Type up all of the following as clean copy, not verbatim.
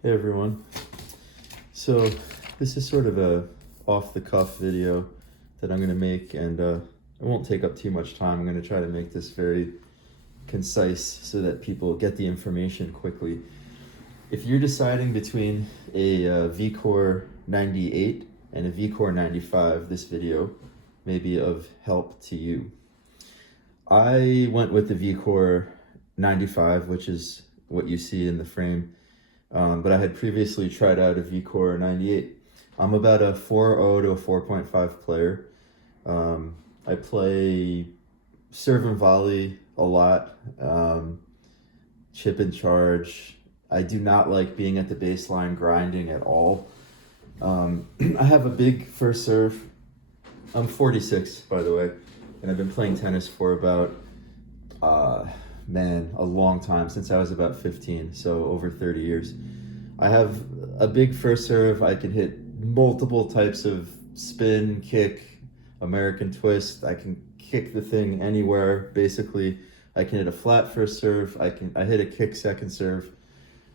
Hey everyone. So this is sort of a off-the-cuff video that I'm going to make, and it won't take up too much time. I'm going to try to make this very concise so that people get the information quickly. If you're deciding between a Vcore 98 and a Vcore 95, this video may be of help to you. I went with the Vcore 95, which is what you see in the frame. But I had previously tried out a Vcore 98. I'm about a 4.0 to a 4.5 player. I play serve and volley a lot, chip and charge. I do not like being at the baseline grinding at all. I have a big first serve. I'm 46, by the way, and I've been playing tennis for about, a long time, since I was about 15, so over 30 years. I have a big first serve. I can hit multiple types of spin, kick, American twist. I can kick the thing anywhere, basically. I can hit a flat first serve. I hit a kick second serve.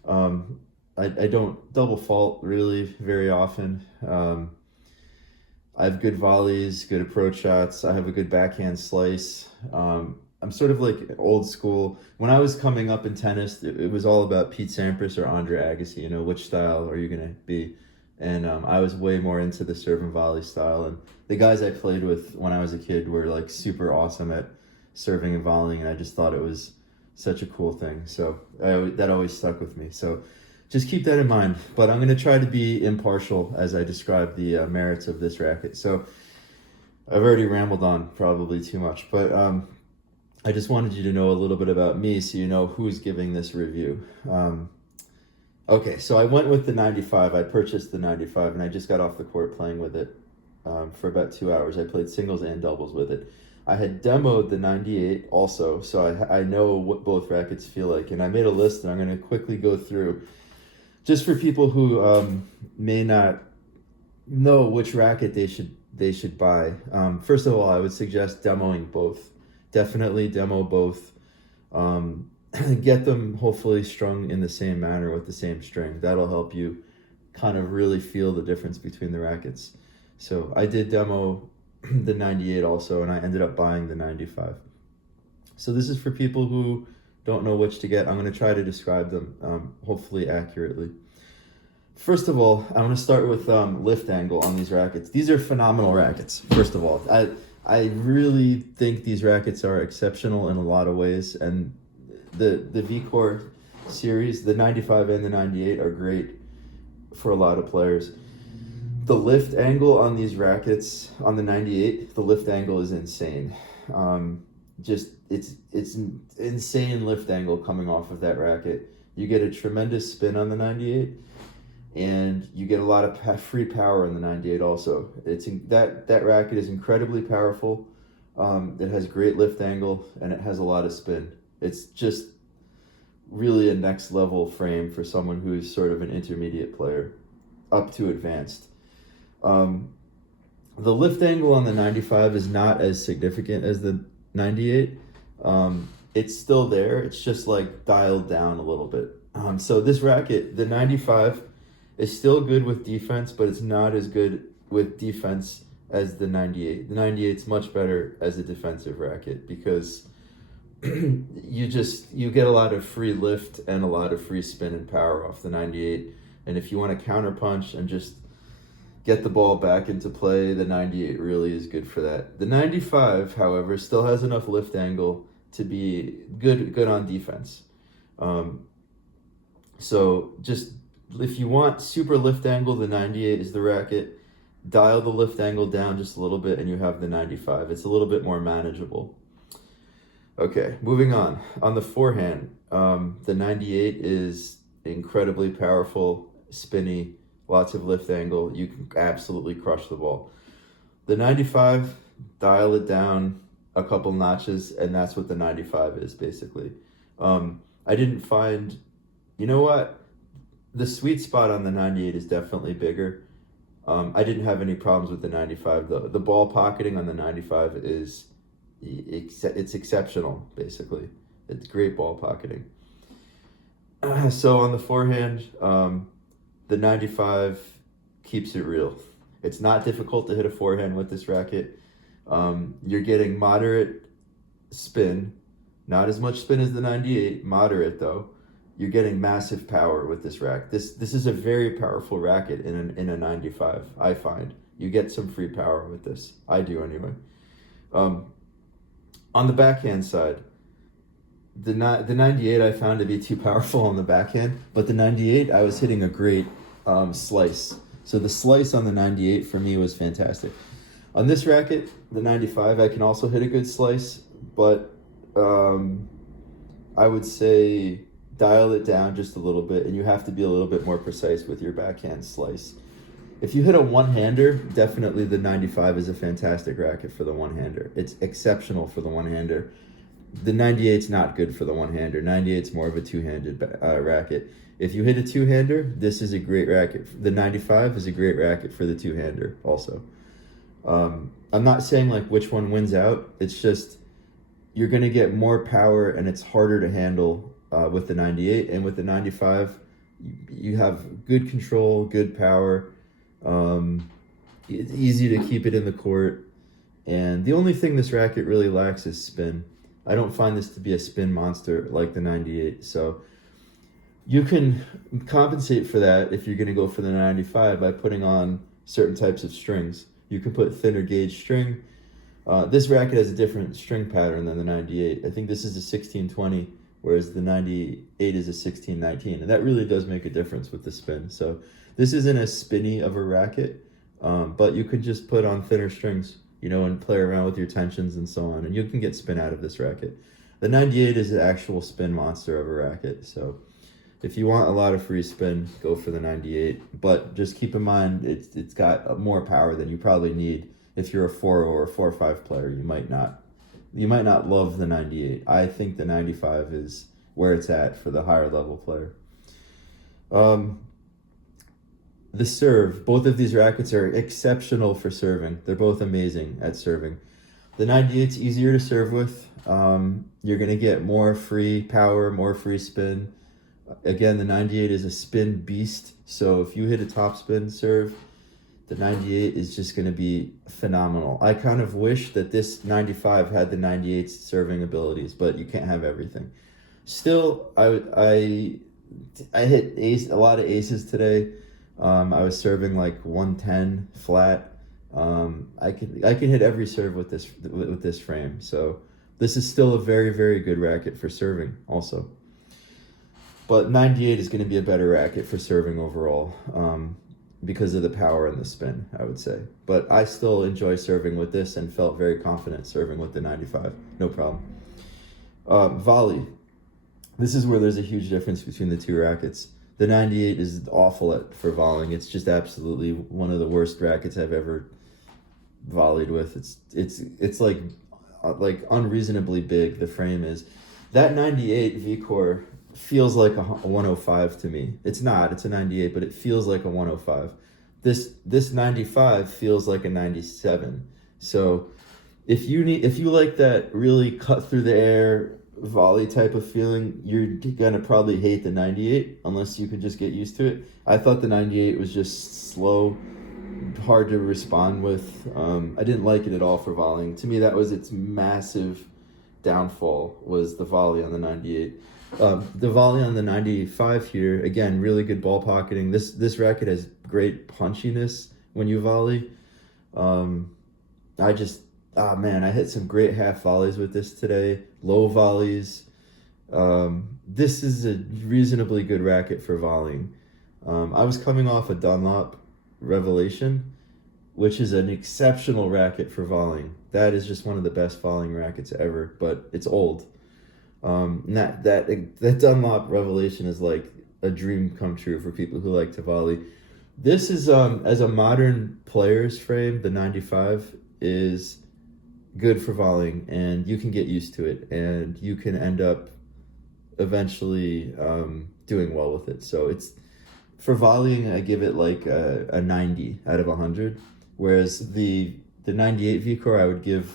I don't double fault really very often. I have good volleys, good approach shots. I have a good backhand slice. I'm sort of like old school. When I was coming up in tennis, it was all about Pete Sampras or Andre Agassi, which style are you going to be? And I was way more into the serve and volley style. And the guys I played with when I was a kid were like super awesome at serving and volleying, and I just thought it was such a cool thing. So that always stuck with me. So just keep that in mind. But I'm going to try to be impartial as I describe the merits of this racket. So I've already rambled on probably too much, but I just wanted you to know a little bit about me so you know who's giving this review. Okay, so I went with the 95. I purchased the 95, and I just got off the court playing with it for about 2 hours. I played singles and doubles with it. I had demoed the 98 also, so I know what both rackets feel like, and I made a list, and I'm going to quickly go through just for people who may not know which racket they should buy. First of all, I would suggest demoing both. Definitely demo both. Get them hopefully strung in the same manner with the same string. That'll help you kind of really feel the difference between the rackets. So I did demo the 98 also, and I ended up buying the 95. So this is for people who don't know which to get. I'm going to try to describe them hopefully accurately. First of all, I'm going to start with lift angle on these rackets. These are phenomenal rackets, first of all. I really think these rackets are exceptional in a lot of ways, and the Vcore series, the 95 and the 98, are great for a lot of players. The lift angle on these rackets, on the 98, the lift angle is insane. It's insane lift angle coming off of that racket. You get a tremendous spin on the 98, and you get a lot of free power in the 98 also. That racket is incredibly powerful. It has great lift angle, and it has a lot of spin. It's just really a next level frame for someone who's sort of an intermediate player up to advanced. The lift angle on the 95 is not as significant as the 98. It's still there. It's just like dialed down a little bit. So this racket, the 95, is still good with defense, but it's not as good with defense as the 98. The 98 is much better as a defensive racket because you get a lot of free lift and a lot of free spin and power off the 98. And if you want to counterpunch and just get the ball back into play, the 98 really is good for that. The 95, however, still has enough lift angle to be good on defense. So just if you want super lift angle, the 98 is the racket. Dial the lift angle down just a little bit and you have the 95. It's a little bit more manageable. Okay, moving on. On the forehand, the 98 is incredibly powerful, spinny, lots of lift angle. You can absolutely crush the ball. The 95, dial it down a couple notches, and that's what the 95 is basically. I didn't find, you know what? The sweet spot on the 98 is definitely bigger. I didn't have any problems with the 95 though. The ball pocketing on the 95 it's exceptional, basically. It's great ball pocketing. So on the forehand, the 95 keeps it real. It's not difficult to hit a forehand with this racket. You're getting moderate spin, not as much spin as the 98, moderate though. You're getting massive power with this racket. This is a very powerful racket in a 95, I find. You get some free power with this. I do anyway. On the backhand side, the 98 I found to be too powerful on the backhand, but the 98 I was hitting a great slice. So the slice on the 98 for me was fantastic. On this racket, the 95, I can also hit a good slice, but I would say dial it down just a little bit, and you have to be a little bit more precise with your backhand slice. If you hit a one-hander, definitely the 95 is a fantastic racket for the one-hander. It's exceptional for the one-hander. The 98's not good for the one-hander. 98's more of a two-handed racket. If you hit a two-hander, this is a great racket. The 95 is a great racket for the two-hander also. I'm not saying like which one wins out. It's just you're going to get more power and it's harder to handle with the 98. And with the 95, you have good control, good power. It's easy to keep it in the court. And the only thing this racket really lacks is spin. I don't find this to be a spin monster like the 98. So you can compensate for that if you're going to go for the 95 by putting on certain types of strings. You can put thinner gauge string. This racket has a different string pattern than the 98. I think this is a 1620, whereas the 98 is a 1619. And that really does make a difference with the spin. So this isn't as spinny of a racket, but you could just put on thinner strings, you know, and play around with your tensions and so on, and you can get spin out of this racket. The 98 is an actual spin monster of a racket, so if you want a lot of free spin, go for the 98, but just keep in mind it's got more power than you probably need. If you're a 4 or a 4-5 player, you might not love the 98. I think the 95 is where it's at for the higher level player. The serve, both of these rackets are exceptional for serving. They're both amazing at serving. The 98's easier to serve with. You're going to get more free power, more free spin. Again, the 98 is a spin beast. So if you hit a topspin serve, the 98 is just going to be phenomenal. I kind of wish that this 95 had the 98's serving abilities, but you can't have everything. Still, I hit a lot of aces today. I was serving like 110 flat. I can hit every serve with this frame. So this is still a very, very good racket for serving also. But 98 is going to be a better racket for serving overall because of the power and the spin, I would say. But I still enjoy serving with this and felt very confident serving with the 95. No problem. Volley. This is where there's a huge difference between the two rackets. The 98 is awful for volleying. It's just absolutely one of the worst rackets I've ever volleyed with. It's like unreasonably big, the frame is. That 98 Vcore feels like a 105 to me. It's not, it's a 98, but it feels like a 105. This 95 feels like a 97. So if you like that really cut through the air volley type of feeling, you're gonna probably hate the 98 unless you could just get used to it. I thought the 98 was just slow, hard to respond with. I didn't like it at all for volleying. To me, that was its massive downfall, was the volley on the 98. The volley on the 95 here, again, really good ball pocketing. This racket has great punchiness when you volley. I hit some great half volleys with this today. Low volleys. This is a reasonably good racket for volleying. I was coming off a Dunlop Revelation, which is an exceptional racket for volleying. That is just one of the best volleying rackets ever, but it's old. That Dunlop Revelation is like a dream come true for people who like to volley. This is, as a modern player's frame, the 95 is good for volleying, and you can get used to it, and you can end up eventually doing well with it. So it's, for volleying, I give it like a 90 out of 100, whereas the 98 Vcore I would give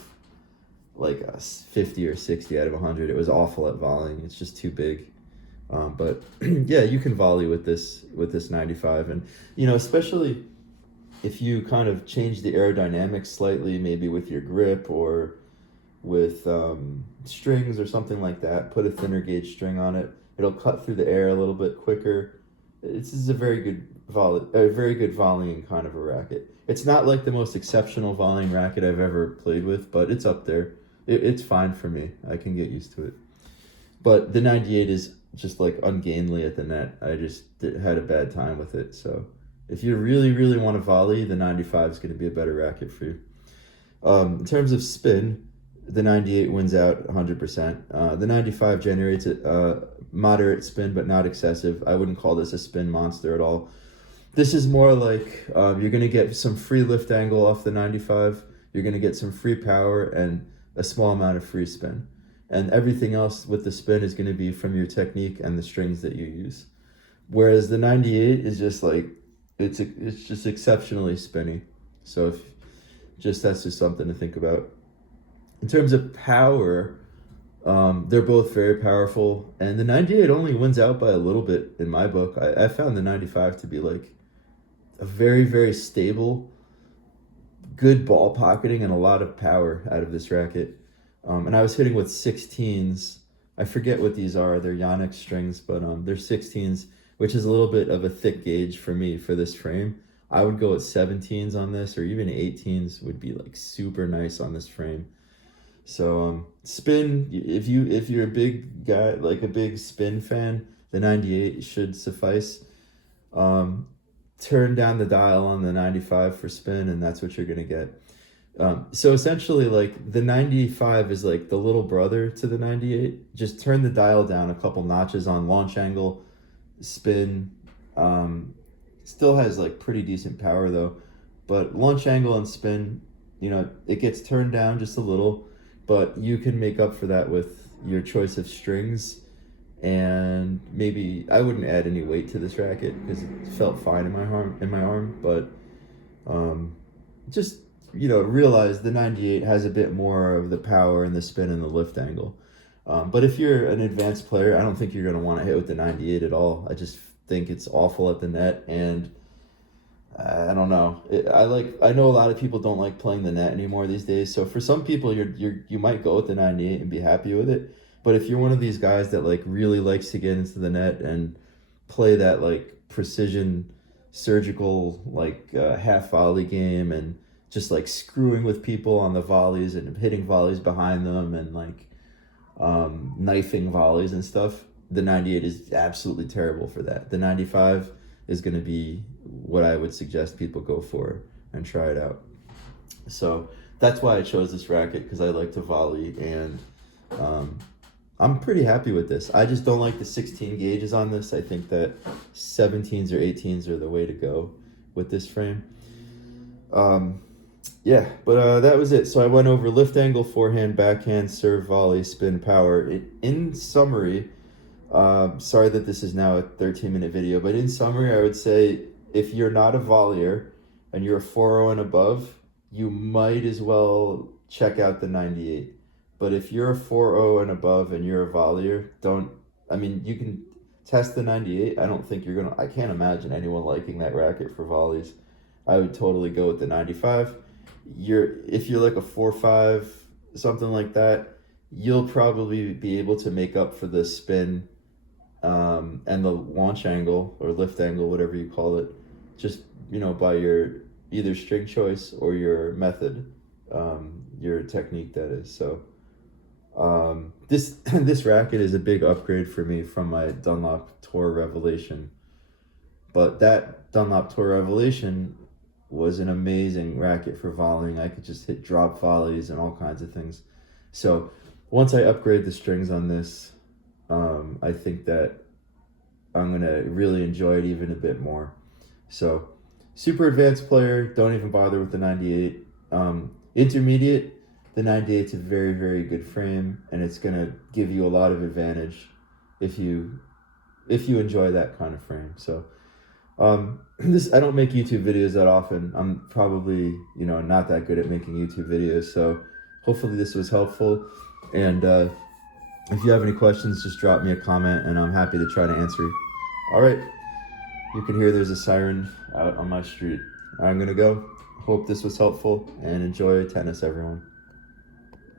like a 50 or 60 out of 100. It was awful at volleying. It's just too big. But yeah, you can volley with this 95, and especially if you kind of change the aerodynamics slightly, maybe with your grip or with strings or something like that. Put a thinner gauge string on it. It'll cut through the air a little bit quicker. This is a very good volleying kind of a racket. It's not like the most exceptional volleying racket I've ever played with, but it's up there. It's fine for me. I can get used to it. But the 98 is just like ungainly at the net. I just had a bad time with it. So if you really, really want to volley, the 95 is going to be a better racket for you. In terms of spin, the 98 wins out 100%. The 95 generates a moderate spin, but not excessive. I wouldn't call this a spin monster at all. This is more like you're going to get some free lift angle off the 95. You're going to get some free power and a small amount of free spin. And everything else with the spin is going to be from your technique and the strings that you use. Whereas the 98 is just like, it's just exceptionally spinny. So that's just something to think about. In terms of power, they're both very powerful, and the 98 only wins out by a little bit in my book. I found the 95 to be like a very, very stable, good ball pocketing and a lot of power out of this racket. And I was hitting with 16s. I forget what these are. They're Yonex strings, but they're 16s, which is a little bit of a thick gauge for me for this frame. I would go at 17s on this, or even 18s would be like super nice on this frame. So spin, if you're a big guy, like a big spin fan, the 98 should suffice. Turn down the dial on the 95 for spin, and that's what you're gonna get. So essentially, like, the 95 is like the little brother to the 98. Just turn the dial down a couple notches on launch angle, spin. Still has like pretty decent power though, but launch angle and spin, it gets turned down just a little. But you can make up for that with your choice of strings, and maybe I wouldn't add any weight to this racket because it felt fine in my arm. But just realize the 98 has a bit more of the power and the spin and the lift angle. But if you're an advanced player, I don't think you're going to want to hit with the 98 at all. I just think it's awful at the net, and I don't know. I know a lot of people don't like playing the net anymore these days. So for some people, you might go with the 98 and be happy with it. But if you're one of these guys that like really likes to get into the net and play that like precision, surgical like half volley game, and just like screwing with people on the volleys and hitting volleys behind them and like knifing volleys and stuff, the 98 is absolutely terrible for that. The 95 is going to be what I would suggest people go for and try it out. So that's why I chose this racket, because I like to volley, and I'm pretty happy with this. I just don't like the 16 gauges on this. I think that 17s or 18s are the way to go with this frame. Yeah, but that was it. So I went over lift angle, forehand, backhand, serve, volley, spin, power. In summary, sorry that this is now a 13-minute video, but in summary, I would say if you're not a volleyer and you're a 4.0 and above, you might as well check out the 98. But if you're a 4.0 and above and you're a volleyer, you can test the 98. I can't imagine anyone liking that racket for volleys. I would totally go with the 95. If you're like a 4.5, something like that, you'll probably be able to make up for the spin and the launch angle or lift angle, whatever you call it, just by your either string choice or your method, your technique, that is. So this racket is a big upgrade for me from my Dunlop Tour Revelation. But that Dunlop Tour Revelation was an amazing racket for volleying. I could just hit drop volleys and all kinds of things. So once I upgrade the strings on this, I think that I'm going to really enjoy it even a bit more. So super advanced player, don't even bother with the 98. Intermediate, the 98's a very, very good frame, and it's going to give you a lot of advantage if you enjoy that kind of frame. So I don't make YouTube videos that often. I'm probably, not that good at making YouTube videos. So hopefully this was helpful. And If you have any questions, just drop me a comment and I'm happy to try to answer you. All right. You can hear there's a siren out on my street. I'm going to go. Hope this was helpful and enjoy tennis, everyone.